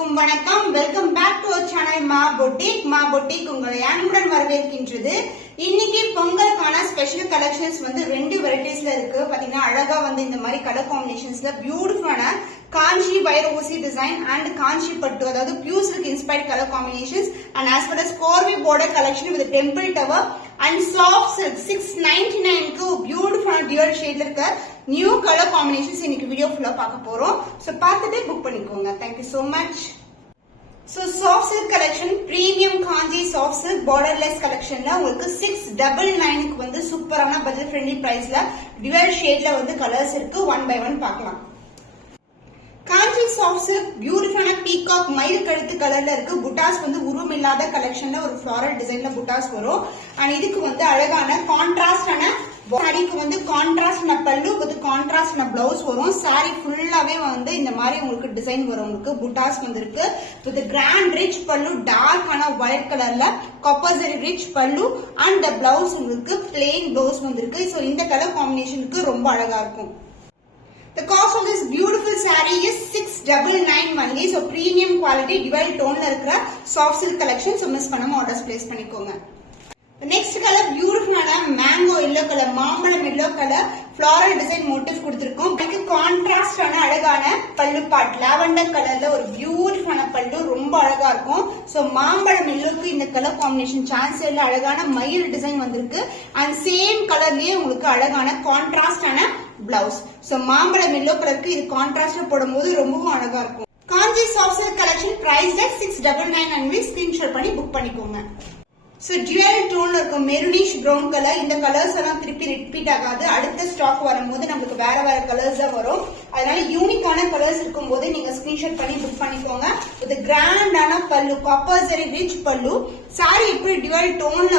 அனைவருக்கும் வணக்கம். Welcome back to our channel Maa boutique. Maa boutique உங்களை அன்புடன் வரவேற்கின்றது. இன்னைக்கு பொங்கலுக்கான ஸ்பெஷல் கலெக்ஷன்ஸ் வந்து 2 வெரைட்டிஸ்ல இருக்கு. பாத்தீங்கன்னா அழகா வந்து இந்த மாதிரி கலர் காம்பினேஷன்ஸ்ல பியூட்டிஃபுல்லான காஞ்சி வைரஊசி டிசைன் அண்ட் காஞ்சி பட்டு, அதாவது பியூஸ்க்கு inspired colour combinations and as well as korvai border collection with temple tower and soft silk 699க்கு பியூட்டிஃபுல்லான டியூல் ஷேட்ல இருக்க நியூ கலர் காம்பினேஷன்ஸ் இன்னைக்கு வீடியோ ஃபுல்லா பார்க்க போறோம். சோ பார்த்துட்டு புக் பண்ணிக்கோங்க. Thank you so much. So soft silk collection, premium kanji soft silk borderless collectionல உங்களுக்கு 699க்கு வந்து சூப்பரான பட்ஜெட் ஃப்ரெண்ட்லி பிரைஸ்ல டியூல் ஷேட்ல வந்து கலர்ஸ் இருக்கு. ஒன் பை ஒன் பார்க்கலாம். காஞ்சி சாஃப்ட் சில்க் பியூட்டிஃபுல்லான பீகாக் மயில் கழுத்து கலர்ல இருக்கு. புட்டாஸ் வந்து உருவம் இல்லாத கலெக்ஷன்ல ஒரு ஃபிளாரல் டிசைன்ல புட்டாஸ் வரும். அண்ட் இதுக்கு வந்து அழகான கான்ட்ராஸ்டான சாரிக்கு வந்து கான்ட்ராஸ்டான பல்லு வித் கான்ட்ராஸ்டான பிளவுஸ் வரும். சாரி ஃபுல்லாவே வந்து இந்த மாதிரி உங்களுக்கு டிசைன் வரும். உங்களுக்கு புட்டாஸ் வந்திருக்கு வித் கிராண்ட் ரிச் பல்லு, டார்க்கான ஒயிட் கலர்ல copper rich pallu and blouse உங்களுக்கு பிளெயின் பிளவுஸ் வந்திருக்கு. சோ இந்த கலர் காம்பினேஷனுக்கு ரொம்ப அழகா இருக்கும். The cost of this beautiful saree is 699 only. So premium quality dual tone la irukra soft silk collection. So miss பண்ணாம orders place பண்ணிக்கோங்க. The next color beautiful mango yellow color, மாம்பழம் yellow color floral design motif கொடுத்திருக்கோம். இதுக்கு contrast ஆன அழகான பல்லு part lavender கலர்ல ஒரு பியூட்டிஃபுல்லான பல்லு ரொம்ப அழகா இருக்கும். சோ மாம்பழம் yellowக்கு இந்த கலர் காம்பினேஷன் சான்ஸ் இல்ல. அழகான மயில் டிசைன் வந்திருக்கு அண்ட் சேம் கலர்லயே உங்களுக்கு அழகான கான்ட்ராஸ்டான பிளவுஸ். சோ மாம்பழம் yellow கலருக்கு இது கான்ட்ராஸ்ட் போடும்போது ரொம்பவும் அழகா இருக்கும். Kanchi soft silk collection price 699 and screenshot பண்ணி புக் பண்ணிக்கோங்க. சோ டியூல் டோன்ல இருக்கும் மெரூனிஷ் பிரவுன் கலர். இந்த கலர்ஸ் எல்லாம் திருப்பி ரிப்பீட் ஆகாது. அடுத்த ஸ்டாக் வரும்போது நமக்கு வேற வேற கலர்ஸ் தான் வரும். அதனால யூனிக்கான கலர்ஸ் இருக்கும்போது நீங்க ஸ்கிரீன்ஷாட் பண்ணி புக் பண்ணிக்கோங்க. இது கிராண்டான pallu, copper zari rich pallu. Sari எப்படி டியூல் டோன்ல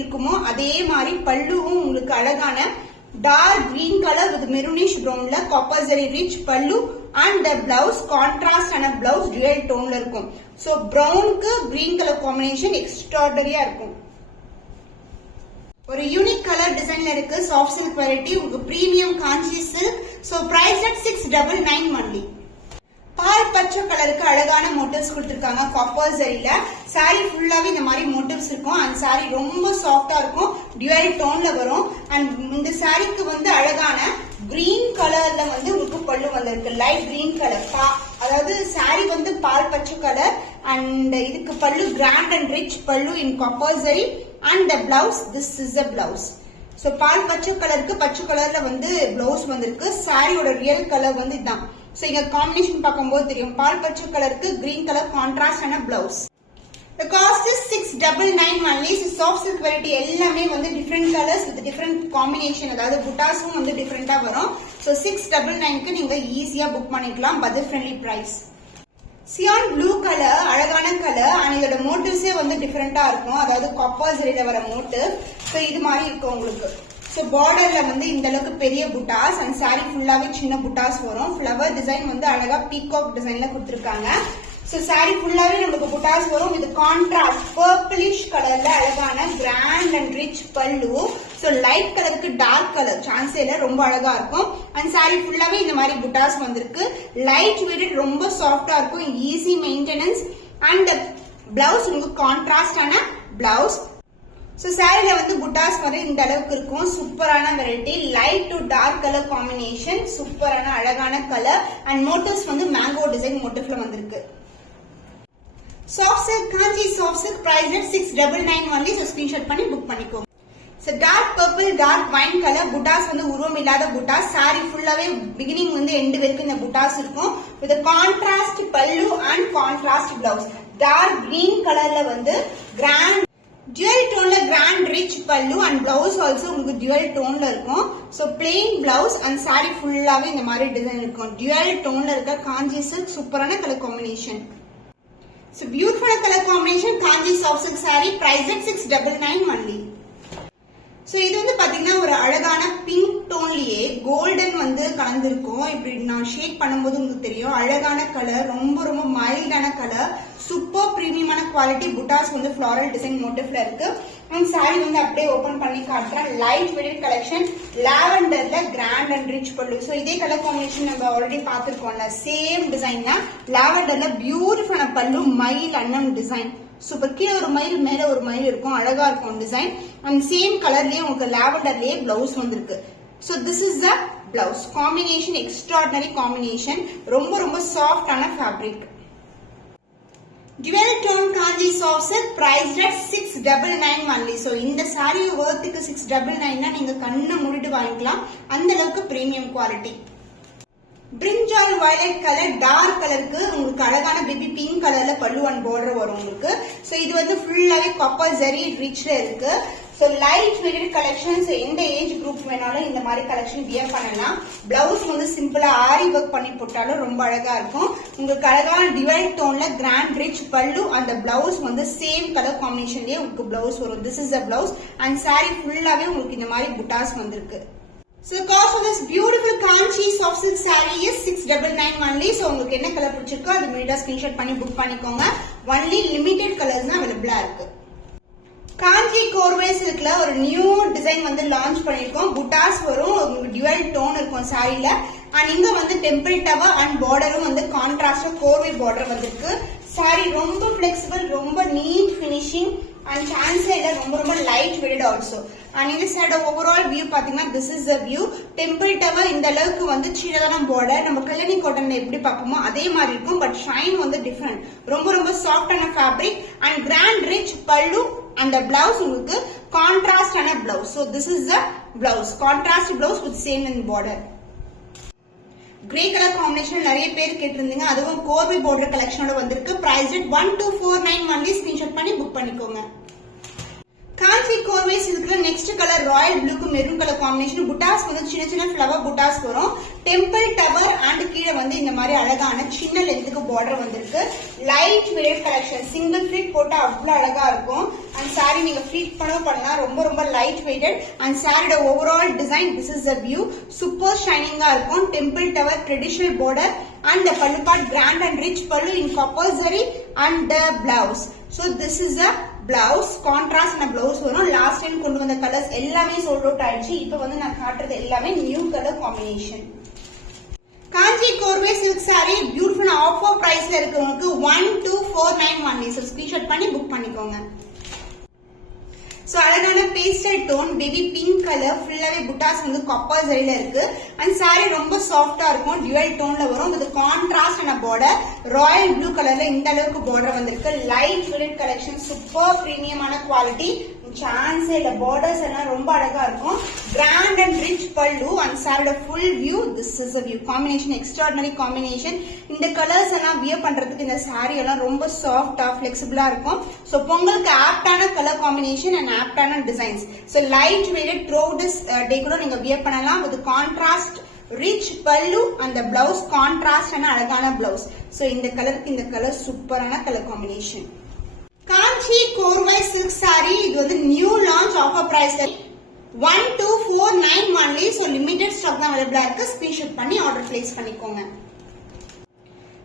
இருக்குமோ அதே மாதிரி பல்லுவும் உங்களுக்கு அழகான dark green colour with maroonish பிரவுன்ல copper zari rich pallu and the blouse contrast ஆன பிளவுஸ் டியூல் டோன்ல இருக்கும். சோ பிரவுனுக்கு கிரீன் கலர் காம்பினேஷன் எக்ஸ்ட்ராடனரியா இருக்கும். ஒரு யூனிக் கலர் டிசைன்ல இருக்கு. சாஃப்ட் சில்க் வெரைட்டி உங்களுக்கு premium Kanchi silk. So price 699 only. பால் பச்சை கலருக்கு அழகான மோட்டிவ்ஸ் கொடுத்திருக்காங்க காப்பர் ஜரியில. சாரி ஃபுல்லாவே இந்த மாதிரி மோட்டிவ்ஸ் இருக்கும். அந்த சாரி ரொம்ப சாஃப்டா இருக்கும். டியூல் டோன்ல வரும். அண்ட் இந்த சாரிக்கு வந்து அழகான கிரீன் கலர்ல வந்து உங்களுக்கு பல்லு வந்திருக்கு. லைட் கிரீன் கலர், அதாவது சாரி வந்து பால் பச்சை கலர் அண்ட் இதுக்கு பல்லு grand and rich pallu in copper zari and the blouse this is a blouse. So பால் பச்சை கலருக்கு பச்சை கலர்ல வந்து பிளவுஸ் வந்திருக்கு. சாரியோட ரியல் கலர் வந்து இதுதான். சோ இங்க காம்பினேஷன் பார்க்கும்போது தெரியும். பால் பச்சை கலருக்கு கிரீன் கலர் கான்ட்ராஸ்ட் ஆன blouse. The cost is 699 only. So soft silk variety எல்லாமே வந்து different colors with different combination, அதாவது புட்டாஸும் வந்து டிஃபரெண்டா வரும். So 699க்கு நீங்க ஈஸியா புக் பண்ணிக்கலாம். Budget friendly price. Cyan blue colour அழகான கலர் அண்ட் இதோட மோட்டிவ்ஸே வந்து டிஃபரெண்டா இருக்கும். அதாவது காப்பர் ஜரியில வர மோட்டிவ். சோ இது மாதிரி இருக்கும் உங்களுக்கு. சோ பார்டர்ல வந்து இந்த அளவுக்கு பெரிய புட்டாஸ் அண்ட் சாரி ஃபுல்லாவே சின்ன புட்டாஸ் வரும். ஃப்ளவர் டிசைன் வந்து அழகா பீகாக் டிசைன்ல கொடுத்திருக்காங்க. சோ சாரி ஃபுல்லாவே நமக்கு புட்டாஸ் வரும். இது கான்ட்ராஸ்ட் பர்பிளிஷ் கலர்ல அழகான கிராண்ட் அண்ட் ரிச் பல்லு. சோ லைட் கலருக்கு டார்க் கலர் சான்ஸேல ரொம்ப அழகா இருக்கும். அண்ட் சாரி ஃபுல்லாவே இந்த மாதிரி புட்டாஸ் வந்திருக்கு. லைட் வெயிட், ரொம்ப சாஃப்டா இருக்கும். ஈஸி மெயின்டெனன்ஸ் அண்ட் பிளவுஸ் உங்களுக்கு கான்ட்ராஸ்டான பிளவுஸ். சோ சாரில வந்து புட்டாஸ் வந்து இந்த அளவுக்கு இருக்கும். சூப்பரான variety, light to dark colour combination, சூப்பரான அழகான கலர் அண்ட் மோட்டிவ்ஸ் வந்து மேங்கோ டிசைன் மோட்டிவ்ல வந்திருக்கு. Soft silk kanji soft silk price 699 only. So screenshot பண்ணி புக் பண்ணிக்கோங்க. So dark purple dark wine color புட்டாஸ் வந்து உருவம் இல்லாத புட்டாஸ். சாரி ஃபுல்லாவே பிகினிங் வந்து எண்ட் வரைக்கும் இந்த புட்டாஸ் இருக்கும். with a contrast பல்லு and contrast blouse. dark green கலர்ல வந்து grand dual tone ல grand rich பல்லு and blouse also உங்களுக்கு dual tone ல இருக்கும். So plain blouse and saree ஃபுல்லாவே இந்த மாதிரி டிசைன் இருக்கும். dual tone ல இருக்க காஞ்சி silk சூப்பரான colour combination. So beautiful color combination kanji soft silk saree price 699 only. So இது வந்து பாத்தீங்கன்னா ஒரு அழகான பிங்க் டோன்லயே கோல்டன் வந்து கலந்திருக்கும். இப்படி நான் ஷேக் பண்ணும்போது உங்களுக்கு தெரியும். அழகான கலர், ரொம்ப ரொம்ப மைல்டான கலர், சூப்பர் பிரீமியமான குவாலிட்டி. புட்டாஸ் வந்து ஃபிளாரல் டிசைன் மோட்டிவ்ல இருக்கு. அண்ட் சாரி வந்து அப்படியே ஓபன் பண்ணி காட்டுறேன். லைட் வெயிட் கலெக்ஷன், லாவெண்டர்ல grand and rich pallu. So இதே கலர் காம்பினேஷன் நம்ம ஆல்ரெடி பார்த்துருக்கோம்ல, சேம் டிசைன் தான். லாவெண்டர்ல பியூட்டிஃபுல்லான பல்லு, மயில் அன்னம் டிசைன். சூப்பர். கீழே ஒரு மயில் மேல ஒரு மயில் இருக்கும், அழகா இருக்கும் டிசைன். அண்ட் சேம் கலர்லயே உங்களுக்கு லாவெண்டர்லயே பிளவுஸ் வந்திருக்கு. So this is the blouse combination, extraordinary combination. ரொம்ப ரொம்ப சாஃப்ட் ஆன fabric. Dual tone kanji soft silk priced at 699 only. So இந்த saree worthக்கு 699 னா நீங்க கண்ணை மூடிட்டு வாங்கிக்கலாம். அந்த அளவுக்கு premium quality. Brinjal violet colour, dark கலருக்கு உங்களுக்கு அழகான பேபி பிங்க் கலர்ல பல்லு அண்ட் பார்டர் வரும் உங்களுக்கு. சோ இது வந்து ஃபுல்லாவே காப்பர் ஜரி ரிச்ல இருக்கு. சோ லைட் வெயிட் கலெக்ஷன்ஸ், எந்த ஏஜ் குரூப் வேணாலும் இந்த மாதிரி கலெக்ஷன் வியர் பண்ணலாம். பிளவுஸ் வந்து சிம்பிளா ஆரி ஒர்க் பண்ணி போட்டாலும் ரொம்ப அழகா இருக்கும். உங்களுக்கு அழகான டிவைட் டோன்ல கிராண்ட் ரிச் பல்லு, அந்த பிளவுஸ் வந்து சேம் கலர் காம்பினேஷன்லயே உங்களுக்கு பிளவுஸ் வரும். This is the blouse. And sorry ஃபுல்லாவே உங்களுக்கு இந்த மாதிரி புட்டாஸ் வந்திருக்கு. So the cost of this beautiful Kanchi soft silk saree is 699 only. So உங்களுக்கு என்ன கலர் பிடிச்சிருக்கோ அது மீடியா ஸ்கிரீன்ஷாட் பண்ணி புக் பண்ணிக்கோங்க. ஒன்லி லிமிடெட் கலர்ஸ் தான் அவைலபிளா இருக்கு. காஞ்சி கோர்வை சில்க்ல ஒரு நியூ டிசைன் வந்து லான்ச் பண்ணிருக்கோம். புட்டாஸ் வரும், உங்களுக்கு டியூவல் டோன் இருக்கும் சாரில. அண்ட் இங்க வந்து டெம்பிள் டவர் அண்ட் பார்டரும் வந்து கான்ட்ராஸ்டா கோர்வை பார்டர் வந்திருக்கு. சாரி ரொம்ப பிளெக்சிபிள், ரொம்ப நீட் பினிஷிங் அண்ட் சான்ஸே இல்ல, ரொம்ப ரொம்ப லைட் வெயிட் ஆல்சோ. அண்ட் இந்த சைடு ஓவரால் வியூ பாத்தீங்கன்னா this is the view. Temple tower இந்த அளவுக்கு வந்து சின்னதான பார்டர், நம்ம கல்யாணி காட்டன்ல எப்படி பார்ப்போமோ அதே மாதிரி இருக்கும். பட் ஷைன் வந்து டிஃபரெண்ட், ரொம்ப ரொம்ப சாஃப்டான ஃபேப்ரிக். அண்ட் கிராண்ட் ரிச் பல்லு, அந்த பிளவுஸ் உங்களுக்கு கான்ட்ராஸ்ட் ஆன blouse. So this is the blouse, contrast blouse with same in border. Grey colour combination நிறைய பேர் கேட்டிருந்தீங்க, அதுவும் கோர்வை பார்டர் கலெக்ஷனோட வந்திருக்கு. Price 1249 only. ஸ்கிரீன்ஷாட் பண்ணி புக் பண்ணிக்கோங்க. காஞ்சி கோர்வை சில்க்ல நெக்ஸ்ட் கலர் ராயல் ப்ளூக்கு மெரூன் கலர் காம்பினேஷன். புட்டாஸ் வந்து சின்ன சின்ன ஃபிளவர் புட்டாஸ் வரும். டெம்பிள் டவர் அண்ட் கீழே வந்து இந்த மாதிரி அழகான சின்ன லென்த்துக்கு பார்டர் வந்திருக்கு. Light weight collection, single fit போட்டா அவ்வளவு அழகா இருக்கும். அண்ட் சாரி நீங்க ஃபிட் பண்ணலாம், ரொம்ப ரொம்ப லைட் வெயிட்டட். அண்ட் சாரியோட overall design this is the view. Super ஷைனிங்கா இருக்கும். Temple tower traditional border and the pallu part grand and rich pallu in copper zari and the blouse. So this is the blouse, contrast na blouse varum. Last time kondu vanda colors ellame sold out aichi. ipo vandu na kaatradhu ellame new color combination. Kanchi Korvai silk saree beautiful offer price la irukku ungalku 1249 only. So screenshot panni book pannikonga. So அழகான pastel tone baby pink colour, ஃபுல்லாவே புட்டாஸ் வந்து copper ஜரியில இருக்கு. And sorry ரொம்ப சாஃப்டா இருக்கும், dual டோன்ல வரும். இது கான்ட்ராஸ்ட் ஆன பார்டர், ராயல் ப்ளூ கலர்ல இந்த அளவுக்கு பார்டர் வந்திருக்கு. லைட் வெயிட் கலெக்ஷன், சூப்பர் பிரீமியமான குவாலிட்டி, சான்ஸே இல்ல. பார்டர்ஸ் எல்லாம் ரொம்ப அழகா இருக்கும். Grand and rich pallu and சாரியோட full view. This is a view combination, extraordinary combination. இந்த கலர்ஸ் எல்லாம் வியர் பண்றதுக்கு இந்த சாரி எல்லாம் ரொம்ப சாஃப்டா ஃபிளெக்சிபிளா இருக்கும். சோ பொங்கலுக்கு ஆப்டான கலர் காம்பினேஷன் அண்ட் ஆப்டான designs. So light weight throughout this day கூட நீங்க வியர் பண்ணலாம். வித் கான்ட்ராஸ்ட் ரிச் பல்லு அந்த பிளவுஸ் கான்ட்ராஸ்ட் ஆன அழகான பிளவுஸ். சோ இந்த கலருக்கு இந்த கலர் சூப்பரான கலர் காம்பினேஷன். காஞ்சி கோர்வை சில்க் சாரி இது வந்து new launch offer price 1249 only. So limited stock தான் அவைலபிளா இருக்கு. ஸ்கிரீன்ஷாட் பண்ணி ஆர்டர் பிளேஸ் பண்ணிக்கோங்க.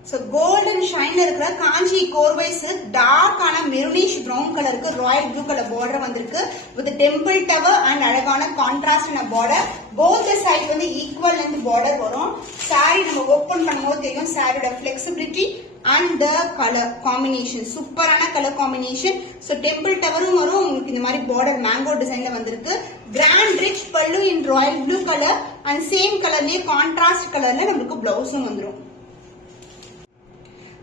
So golden shine இருக்கிற காஞ்சி கோர்வை சில்க் டார்க்கான மெரூனிஷ் பிரவுன் கலருக்கு ராயல் ப்ளூ கலர் பார்டர் வந்திருக்கு. வித் டெம்பிள் டவர் அண்ட் அழகான கான்ட்ராஸ்ட் ஆன பார்டர். போத் சைடு வந்து ஈக்குவல் லென்த் பார்டர் வரும். சாரி நம்ம ஓபன் பண்ணும்போது தெரியும் சாரியோட flexibility and the colour combination, சூப்பரான கலர் காம்பினேஷன். சோ டெம்பிள் டவரும் வரும் உங்களுக்கு. இந்த மாதிரி பார்டர் மேங்கோ டிசைன்ல வந்திருக்கு. Grand rich pallu in royal blue colour and same கலர்லயே கான்ட்ராஸ்ட் கலர்ல நமக்கு பிளவுஸும் வந்துடும்.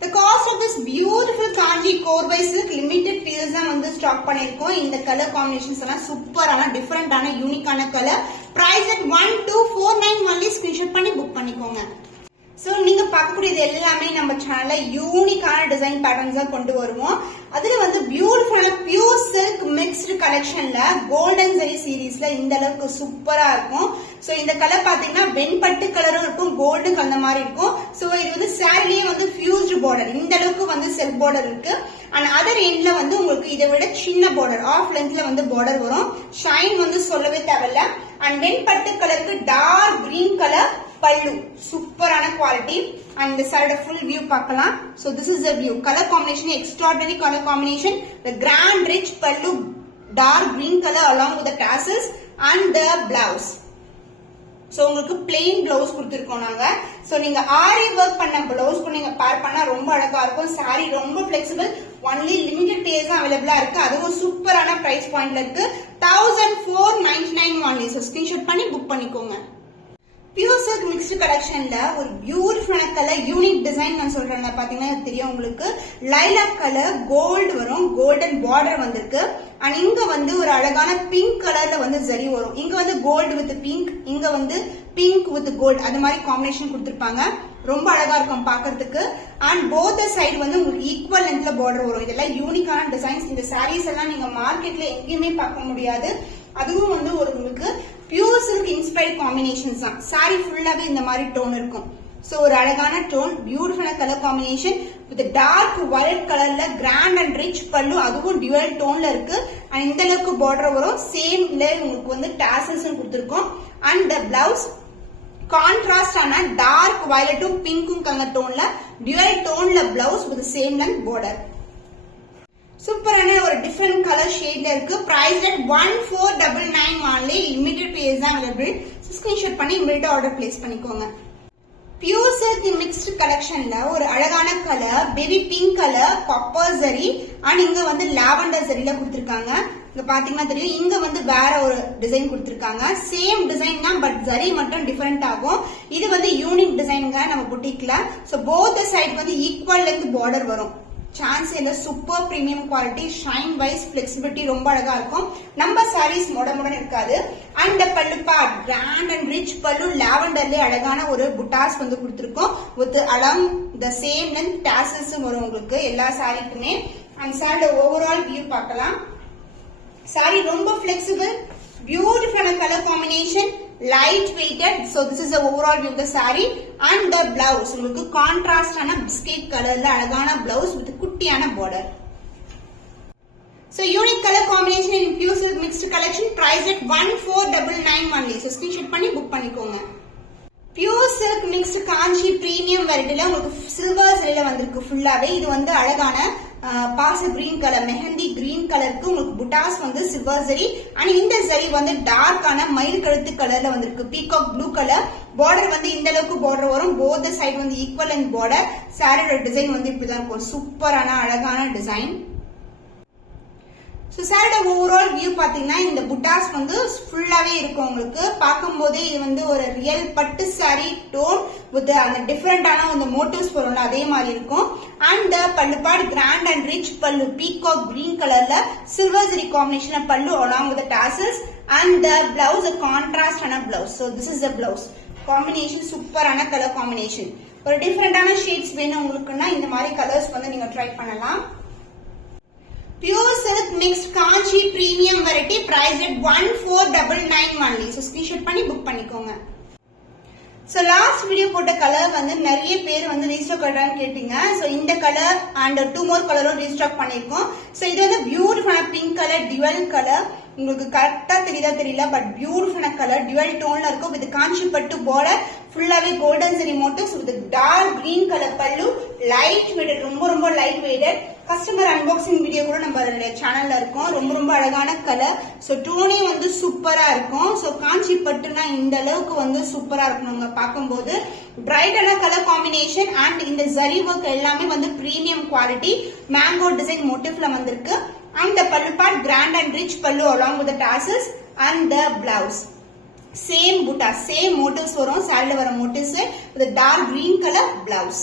The cost of this beautiful Kanchi Korvai silk limited pieces தான் வந்து ஸ்டாக் பண்ணிருக்கோம். இந்த கலர் காம்பினேஷன்ஸ் எல்லாம் சூப்பரான டிஃபரெண்டான யூனிக்கான colour. Price at 1249 only. Screenshot பண்ணி புக் பண்ணிக்கோங்க. சோ நீங்க பார்க்கக்கூடியது எல்லாமே நம்ம சேனல்ல யூனிக்கான டிசைன் பேட்டர்ன்ஸ் தான் கொண்டு வருவோம். அதுல வந்து பியூட்டிஃபுல்லான பியூர் சில்க் மிக்ஸ்டு கலெக்ஷன்ல கோல்டன் ஜரி சீரீஸ்ல இந்த அளவுக்கு சூப்பரா இருக்கும். சோ இந்த கலர் பாத்தீங்கன்னா வெண்பட்டு கலரும் இருக்கும், கோல்டு கலந்த மாதிரி இருக்கும். சோ இது வந்து சாரிலேயே வந்து ஃபியூஸ்டு பார்டர், இந்த அளவுக்கு வந்து செல்ஃப் பார்டர் இருக்கு. அண்ட் அதர் எண்ட்ல வந்து உங்களுக்கு இதை விட சின்ன பார்டர் ஆஃப் லென்த்ல வந்து பார்டர் வரும். ஷைன் வந்து சொல்லவே தேவையில்ல. அண்ட் வெண்பட்டு கலருக்கு டார்க் கிரீன் கலர் பல்லு, சூப்பரான குவாலிட்டி. அண்ட் இந்த சைடு ஃபுல் வியூ பார்க்கலாம். So this is the view. Colour combination extraordinary colour combination. The grand rich pallu dark green color along with the tassels and the blouse. So உங்களுக்கு plain blouse கொடுத்திருக்கோம் நாங்க. So நீங்க ஆரி work பண்ண blouse கூட நீங்க பேர் பண்ணா ரொம்ப அழகா இருக்கும். saree ரொம்ப flexible, only limited pairs தான் available இருக்கு. அதுவும் சூப்பரான price pointல இருக்கு. 1499 only. So screenshot பண்ணி book பண்ணிக்கோங்க. Pure silk mixed collectionல ஒரு பியூட்டிஃபுல்லான கலர் யூனிக் டிசைன் நான் சொல்றேன். பாத்தீங்கன்னா தெரியும் உங்களுக்கு லைலாக் கலர் கோல்டு வரும், கோல்டன் பார்டர் வந்திருக்கு. அண்ட் இங்க வந்து ஒரு அழகான பிங்க் கலர்ல வந்து ஜரி வரும். இங்க வந்து கோல்டு வித் பிங்க், இங்க வந்து பிங்க் வித் கோல்டு, அது மாதிரி காம்பினேஷன் கொடுத்திருப்பாங்க. ரொம்ப அழகா இருக்கும் பாக்குறதுக்கு. அண்ட் போத் சைடு வந்து உங்களுக்கு ஈக்குவல் லென்த்ல பார்டர் வரும். இதெல்லாம் யூனிக்கான டிசைன்ஸ். இந்த சாரீஸ் எல்லாம் நீங்க மார்க்கெட்ல எங்கேயுமே பார்க்க முடியாது. அதுவும் வந்து ஒரு உங்களுக்கு பியூர் சில்க் இன்ஸ்பயர்ட் காம்பினேஷன்ஸ் தான். சாரி ஃபுல்லாவே இந்த மாதிரி டோன் இருக்கும். சோ ஒரு அழகான டோன், பியூட்டிஃபுல்லான colour combination with dark violet கலர்ல கிராண்ட் அண்ட் ரிச் பல்லு, அதுவும் டியூவல் டோன்ல இருக்கு. அண்ட் இந்த அளவுக்கு பார்டர் வரும். சேம்ல உங்களுக்கு வந்து டாசல்ஸ் கொடுத்திருக்கோம். அண்ட் த பிளவுஸ் கான்ட்ராஸ்ட் ஆன டார்க் வயலட்டும் பிங்க்கும் கலர் டோன்ல டியூவல் டோன்ல blouse with same length border. சூப்பரான ஒரு டிஃபரெண்ட் கலர் ஷேட்ல இருக்கு. Price at 1499 only. Limited piece தான் அவைலபிள். ஸ்கிரீன்ஷாட் பண்ணி இமிடியேட்டா ஆர்டர் பிளேஸ் பண்ணிக்கோங்க. பியூர் சில்க் மிக்ஸ்ட் கலெக்ஷன்ல ஒரு அழகான colour baby pink colour copper zari and இங்க வந்து லாவெண்டர் ஜரியில கொடுத்திருக்காங்க. இங்க பாத்தீங்கன்னா தெரியும், இங்க வந்து வேற ஒரு டிசைன் கொடுத்திருக்காங்க. சேம் டிசைன் தான், பட் ஜரி மட்டும் டிஃபரெண்ட் ஆகும். இது வந்து யூனிக் டிசைனுங்க நம்ம புட்டிக்ல. சோ போத் சைடு வந்து ஈக்குவல் லென்த் பார்டர் வரும். சான்ஸ் இல்ல. Super premium quality, shine wise flexibility ரொம்ப அழகா இருக்கும். நம்ம சாரீஸ் மொடமுடன் இருக்காது. அண்ட் பல்லு பார்ட் கிராண்ட் அண்ட் ரிச் பல்லு, லாவெண்டர்லயே அழகான ஒரு புட்டாஸ் வந்து கொடுத்திருக்கோம். With along the same length tassels வரும் உங்களுக்கு எல்லா சாரிக்குமே. அண்ட் சாரியோட ஓவரால் வியூ பார்க்கலாம். சாரி ரொம்ப பிளெக்சிபிள், பியூட்டிஃபுல்லான colour combination, light weighted. So this is the overall view of the saree. And the blouse உங்களுக்கு contrast ஆன பிஸ்கட் கலர்ல அழகான blouse with குட்டியான border. So unique color combination in pure silk mixed collection, priced at 1499 only. So screenshot பண்ணி book பண்ணிக்கோங்க. Pure silk mixed காஞ்சி premium வெரைட்டில உங்களுக்கு silver சரியில வந்திருக்கு ஃபுல்லாவே. இது வந்து அழகான பாச கிரீன் கலர், மெஹந்தி கிரீன் கலருக்கு உங்களுக்கு புட்டாஸ் வந்து சில்வர் சரி. அண்ட் இந்த சரி வந்து டார்க்கான மயில் கழுத்து கலர்ல வந்திருக்கு. பீகாக் ப்ளூ கலர் பார்டர் வந்து இந்த அளவுக்கு பார்டர் வரும். போத் சைடு வந்து ஈக்குவல் அண்ட் பார்டர். சாரியோட டிசைன் வந்து இப்படிதான் இருக்கும். சூப்பரான அழகான டிசைன். ஸோ சாரியோட ஓவரால் வியூ பார்த்தீங்கன்னா இந்த புட்டாஸ் வந்து ஃபுல்லாவே இருக்கும். உங்களுக்கு பார்க்கும் போதே இது வந்து ஒரு ரியல் பட்டு சாரி டோன் வித் அந்த டிஃபரெண்டான அந்த மோட்டிவ்ஸ் வரும்ல அதே மாதிரி இருக்கும். அண்ட் பல்லு பார்ட் கிராண்ட் அண்ட் ரிச் பல்லு, பீகாக் கிரீன் கலர்ல சில்வர் ஜரி காம்பினேஷன் பல்லு along with the tassels. And the blouse a contrast ஆன blouse. So this is the blouse combination. சூப்பரான கலர் காம்பினேஷன். ஒரு டிஃபரெண்டான ஷேட்ஸ் வேணும் உங்களுக்குன்னா இந்த மாதிரி கலர்ஸ் வந்து நீங்க ட்ரை பண்ணலாம். Pure silk mixed Kanchi premium variety, priced at 1499 only. So screenshot பண்ணி book பண்ணிக்கோங்க. So last video போட்ட கலர் வந்து நிறைய பேர் வந்து ரீஸ்டாக் கட்டான்னு கேட்டீங்க. So இந்த கலர் and 2 more கலரும் ரீஸ்டாக் பண்ணிருக்கோம். So இது வந்து பியூட்டிஃபுல்லான பிங்க் கலர், டியூவல் கலர். உங்களுக்கு கரெக்டா தெரியுதா தெரியல, பட் பியூட்டிஃபுல்லான கலர் டியூவல் டோன்ல இருக்கும். வித் காஞ்சி பட்டு பார்டர் ஃபுல்லாவே golden zari motifs with dark green colour pallu, light weighted, ரொம்ப ரொம்ப light weighted. Customer unboxing video கூட நம்ம சேனல்ல இருக்கும். ரொம்ப ரொம்ப அழகான கலர். சோ டோனே வந்து சூப்பரா இருக்கும். சோ காஞ்சி பட்டுனா இந்த அளவுக்கு வந்து சூப்பரா இருக்கும் நம்ம பார்க்கும்போது. பிரைட்டான கலர் காம்பினேஷன் அண்ட் இந்த ஜரி ஒர்க் எல்லாமே வந்து பிரீமியம் குவாலிட்டி மேங்கோ டிசைன் மோட்டிவ்ல வந்திருக்கு. And the pallu part grand and rich pallu along with the tassels and the blouse. Same butta, same motifs varum, saree vara motifs with a dark green color blouse.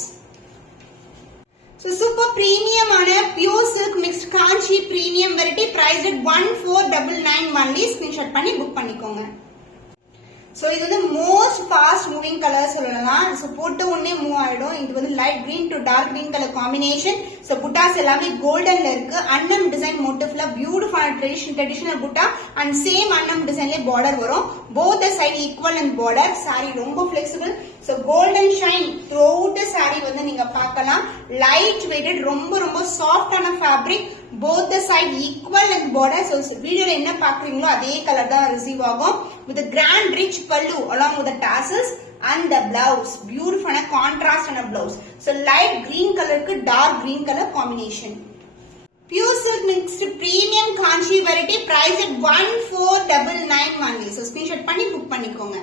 So super premium ana pure silk mixed kanchi premium variety, priced at 1499 only. Screenshot பண்ணி book பண்ணிக்கோங்க. So இது வந்து most fast moving colour சொல்லலாம். So போட்ட உடனே move ஆயிடும். இது வந்து light green to dark green colour combination. So buttas எல்லாமே கோல்டன்ல இருக்கு. அன்னம் டிசைன் மோட்டிவ்ல beautiful traditional butta and same அன்னம் டிசைன்ல பார்டர் வரும். Both side equal and border. Sari ரொம்ப flexible. So golden shine throughout sari வந்து நீங்க பார்க்கலாம். லைட் வெயிட்டட், ரொம்ப ரொம்ப சாஃப்டான fabric. both the side equal and border. So வீடியோல என்ன பாக்குறீங்களோ அதே கலர் தான் ரிசீவ் ஆகும். with a grand rich pallu along with the tassels and the blouse, beautiful and contrast on a blouse. So light green color க்கு dark green color combination. Pure silk mixed premium kanchi variety priced at 1499 only. So screenshot பண்ணி book பண்ணிக்கோங்க.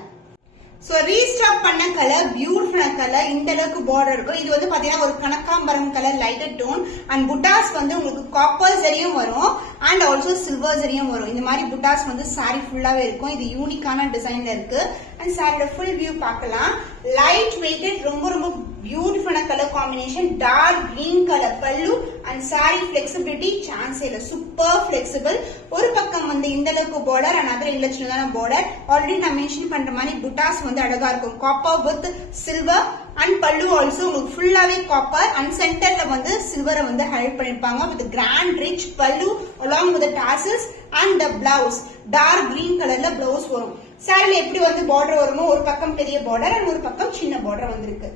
So restock பண்ண colour பியூட்டிஃபுல்லான colour, இந்த அளவுக்கு border இருக்கும். இது வந்து பாத்தீங்கன்னா ஒரு கனகாம்பரம் கலர் லைட்டர் டோன் அண்ட் புட்டாஸ் வந்து உங்களுக்கு காப்பர் சரியும் வரும் அண்ட் ஆல்சோ சில்வர் சரியும் வரும். இந்த மாதிரி புட்டாஸ் வந்து சாரி ஃபுல்லாவே இருக்கும். இது யூனிக்கான டிசைன்ல இருக்கு அண்ட் சாரியோட ஃபுல் வியூ பார்க்கலாம். லைட் வெயிட்டட், ரொம்ப ரொம்ப பியூட்டிஃபுல்லான colour combination, dark green colour pallu and sari flexibility chance இல்ல, சூப்பர் ஃபிளெக்சிபிள். ஒரு பக்கம் வந்து இந்த அளவுக்கு பார்டர் அண்ட் அதர் இல்ல சின்னதான பார்டர். ஆல்ரெடி நான் மென்ஷன் பண்ற மாதிரி புட்டாஸ் வந்து அழகா இருக்கும். Copper with silver and pallu also உங்களுக்கு ஃபுல்லாவே காப்பர் அண்ட் சென்டர்ல வந்து சில்வரை வந்து ஹைலைட் பண்ணிருப்பாங்க with grand rich pallu along with the tassels and the blouse dark green கலர்ல பிளவுஸ் வரும். சாரில எப்படி வந்து பார்டர் வருமோ ஒரு பக்கம் பெரிய பார்டர் அண்ட் ஒரு பக்கம் சின்ன பார்டர் வந்திருக்கு.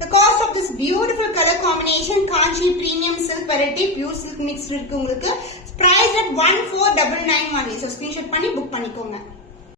The cost of this beautiful color combination Kanchi premium silk variety pure silk mixed இருக்கு உங்களுக்கு. Price at 1499 only. So screenshot பண்ணி book பண்ணிக்கோங்க.